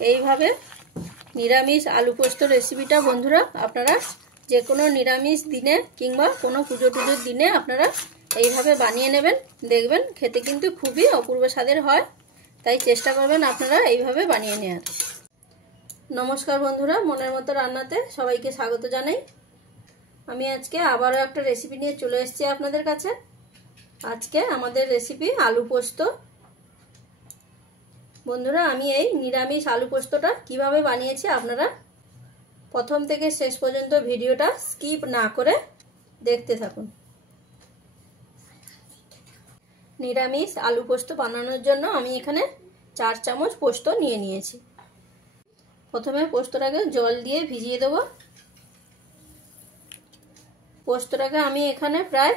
এইভাবে নিরামিষ আলু পোস্ত রেসিপিটা বন্ধুরা আপনারা যে কোনো নিরামিষ দিনে কিংবা কোনো পুজো টুজোর দিনে আপনারা এইভাবে বানিয়ে নেবেন, দেখবেন খেতে কিন্তু খুবই অপূর্ব স্বাদের হয়। তাই চেষ্টা করবেন আপনারা এইভাবে বানিয়ে নেওয়ার। নমস্কার বন্ধুরা, মনের মতো রান্নাতে সবাইকে স্বাগত জানাই। আমি আজকে আবারও একটা রেসিপি নিয়ে চলে এসেছি আপনাদের কাছে। আজকে আমাদের রেসিপি আলু পোস্ত। বন্ধুরা, আমি এই নিরামিষ আলু পোস্তটা কিভাবে বানিয়েছি আপনারা প্রথম থেকে শেষ পর্যন্ত ভিডিওটা স্কিপ না করে দেখতে থাকুন। নিরামিষ আলু পোস্ত বানানোর জন্য আমি এখানে 4 চামচ পোস্ত নিয়ে নিয়েছি। প্রথমে পোস্তটাকে জল দিয়ে ভিজিয়ে দেব। পোস্তটাকে আমি এখানে প্রায়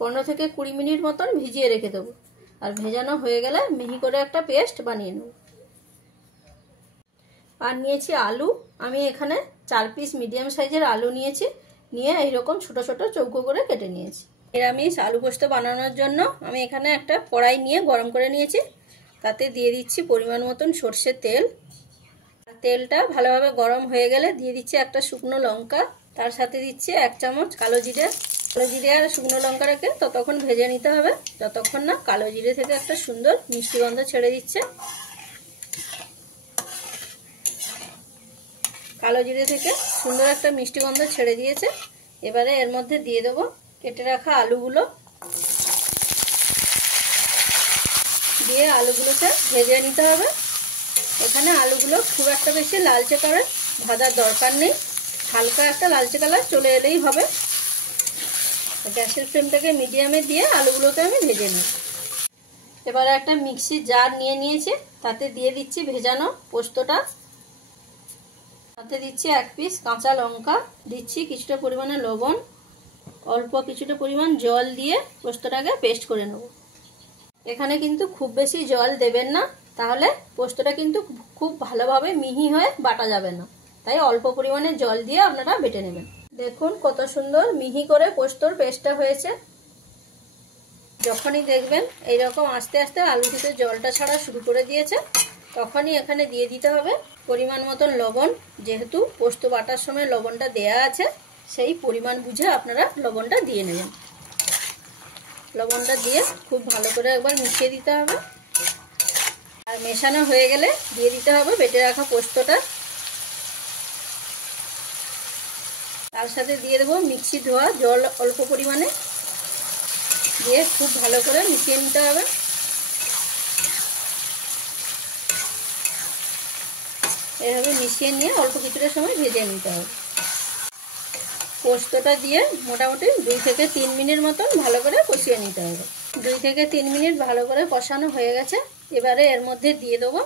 15 থেকে 20 মিনিট মতন ভিজিয়ে রেখে দেবো। আর ভেজানো হয়ে গেলে মিহি করে একটা পেস্ট বানিয়ে নেব। আর নিয়েছি আলু, আমি এখানে 4 পিস মিডিয়াম সাইজের আলু নিয়েছি, নিয়ে এইরকম ছোট ছোট চৌকো করে কেটে নিয়েছি। নিরামিষ আলু পোস্ত বানানোর জন্য আমি এখানে একটা কড়াই নিয়ে গরম করে নিয়েছি। তাতে দিয়ে দিচ্ছি পরিমাণ মতন সর্ষের তেল। তেলটা ভালোভাবে গরম হয়ে গেলে দিয়ে দিচ্ছি একটা শুকনো লঙ্কা, তার সাথে দিচ্ছি 1 চামচ কালো জিরে। কালো জিরে আর শুকনো লঙ্কাটাকে ততক্ষণ ভেজে নিতে হবে যতক্ষণ না কালো জিরে থেকে একটা সুন্দর মিষ্টি গন্ধ ছেড়ে দিচ্ছে। কালো জিরে থেকে সুন্দর একটা মিষ্টি গন্ধ ছেড়ে দিয়েছে। এবারে এর মধ্যে দিয়ে দেবো কেটে রাখা আলুগুলো। দিয়ে আলুগুলোকে ভেজে নিতে হবে। এখানে আলুগুলো খুব একটা বেশি লালচে করে ভাজার দরকার নেই, হালকা একটা লালচে কালার চলে এলেই হবে। গ্যাসের ফ্লেমটাকে মিডিয়ামে দিয়ে আলুগুলোকে আমি ভেজে নিই। এবারে একটা মিক্সির জার নিয়ে নিয়েছি, তাতে দিয়ে দিচ্ছি ভেজানো পোস্তটা। তাতে দিচ্ছি 1 পিস কাঁচা লঙ্কা, দিচ্ছি কিছুটা পরিমাণে লবণ, অল্প কিছুটা পরিমাণ জল দিয়ে পোস্তটাকে পেস্ট করে নেব। এখানে কিন্তু খুব বেশি জল দেবেন না, তাহলে পোস্তটা কিন্তু খুব ভালোভাবে মিহি হয়ে বাটা যাবে না। তাই অল্প পরিমাণে জল দিয়ে আপনারা বেটে নেবেন। দেখুন কত সুন্দর মিহি করে পোস্তর পেস্টটা হয়েছে। যখনই দেখবেন এইরকম আস্তে আস্তে আলু থেকে জলটা ছাড়া শুরু করে দিয়েছে, তখনই এখানে দিয়ে দিতে হবে পরিমাণ মতন লবণ। যেহেতু পোস্ত বাটার সময় লবণটা দেয়া আছে, সেই পরিমাণ বুঝে আপনারা লবণটা দিয়ে নেবেন। লবণটা দিয়ে খুব ভালো করে একবার মিশিয়ে দিতে হবে। আর মেশানো হয়ে গেলে দিয়ে দিতে হবে বেটে রাখা পোস্তটা। তার সাথে দিয়ে দেবো মিক্সি ধোয়া জল অল্প পরিমাণে, দিয়ে খুব ভালো করে মিশিয়ে নিতে হবে। এভাবে মিশিয়ে নিয়ে অল্প কিছুটা সময় ভেজে নিতে হবে। পোস্তটা দিয়ে মোটামুটি 2 থেকে 3 মিনিট মতন ভালো করে কষিয়ে নিতে হবে। 2 থেকে 3 মিনিট ভালো করে কষানো হয়ে গেছে। এবারে এর মধ্যে দিয়ে দেবো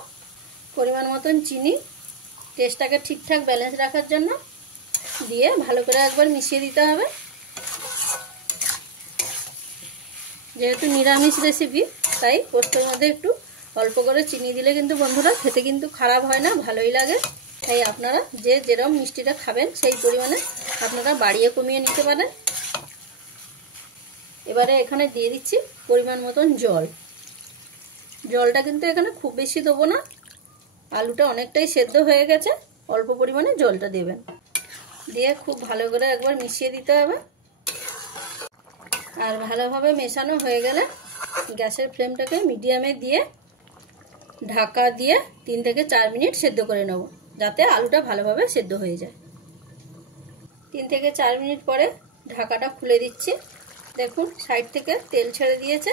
পরিমাণ মতন চিনি, টেস্টটাকে ঠিকঠাক ব্যালেন্স রাখার জন্য। দিয়ে ভালো করে একবার মিশিয়ে দিতে হবে। যেহেতু নিরামিষ রেসিপি, তাই পোস্তর মধ্যে একটু অল্প করে চিনি দিলে কিন্তু বন্ধুরা খেতে কিন্তু খারাপ হয় না, ভালোই লাগে। তাই আপনারা যে যেরকম মিষ্টিটা খাবেন সেই পরিমাণে আপনারা বাড়িয়ে কমিয়ে নিতে পারেন। এবারে এখানে দিয়ে দিচ্ছি পরিমাণ মতন জল। জলটা কিন্তু এখানে খুব বেশি দেবো না, আলুটা অনেকটাই সেদ্ধ হয়ে গেছে, অল্প পরিমাণে জলটা দেবেন। দিয়ে খুব ভালো করে একবার মিশিয়ে দিতে হবে। আর ভালোভাবে মেশানো হয়ে গেলে গ্যাসের ফ্লেমটাকে মিডিয়ামে দিয়ে ঢাকা দিয়ে 3 থেকে 4 মিনিট সেদ্ধ করে নেব, যাতে আলুটা ভালোভাবে সেদ্ধ হয়ে যায়। 3 থেকে 4 মিনিট পরে ঢাকাটা খুলে দিচ্ছি। দেখুন সাইড থেকে তেল ছেড়ে দিয়েছে।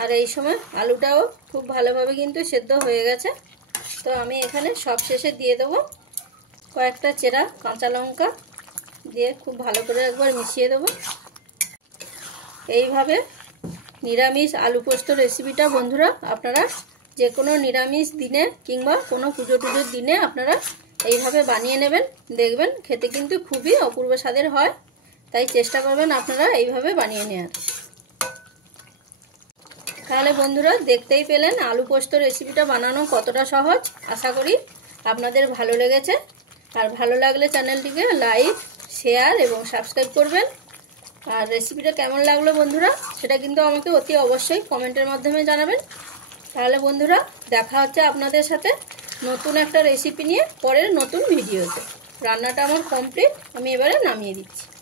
আর এই সময় আলুটাও খুব ভালোভাবে কিন্তু সেদ্ধ হয়ে গেছে। তো আমি এখানে সব শেষে দিয়ে দেবো কয়েকটা চেরা কাঁচা লঙ্কা, দিয়ে খুব ভালো করে একবার মিশিয়ে দেবো। এইভাবে নিরামিষ আলু পোস্ত রেসিপিটা বন্ধুরা আপনারা যে কোনো নিরামিষ দিনে কিংবা কোনো পুজো টুজোর দিনে আপনারা এইভাবে বানিয়ে নেবেন, দেখবেন খেতে কিন্তু খুবই অপূর্ব স্বাদের হয়। তাই চেষ্টা করবেন আপনারা এইভাবে বানিয়ে নেওয়ার। তাহলে বন্ধুরা দেখতেই পেলেন আলু পোস্ত রেসিপিটা বানানো কতটা সহজ। আশা করি আপনাদের ভালো লেগেছে। আর ভালো লাগলে চ্যানেলটিকে লাইক, শেয়ার এবং সাবস্ক্রাইব করবেন। আর রেসিপিটা কেমন লাগলো বন্ধুরা সেটা কিন্তু আমাকে অতি অবশ্যই কমেন্টের মাধ্যমে জানাবেন। তাহলে বন্ধুরা দেখা হচ্ছে আপনাদের সাথে নতুন একটা রেসিপি নিয়ে পরের নতুন ভিডিওতে। রান্নাটা আমার কমপ্লিট, আমি এবারে নামিয়ে দিচ্ছি।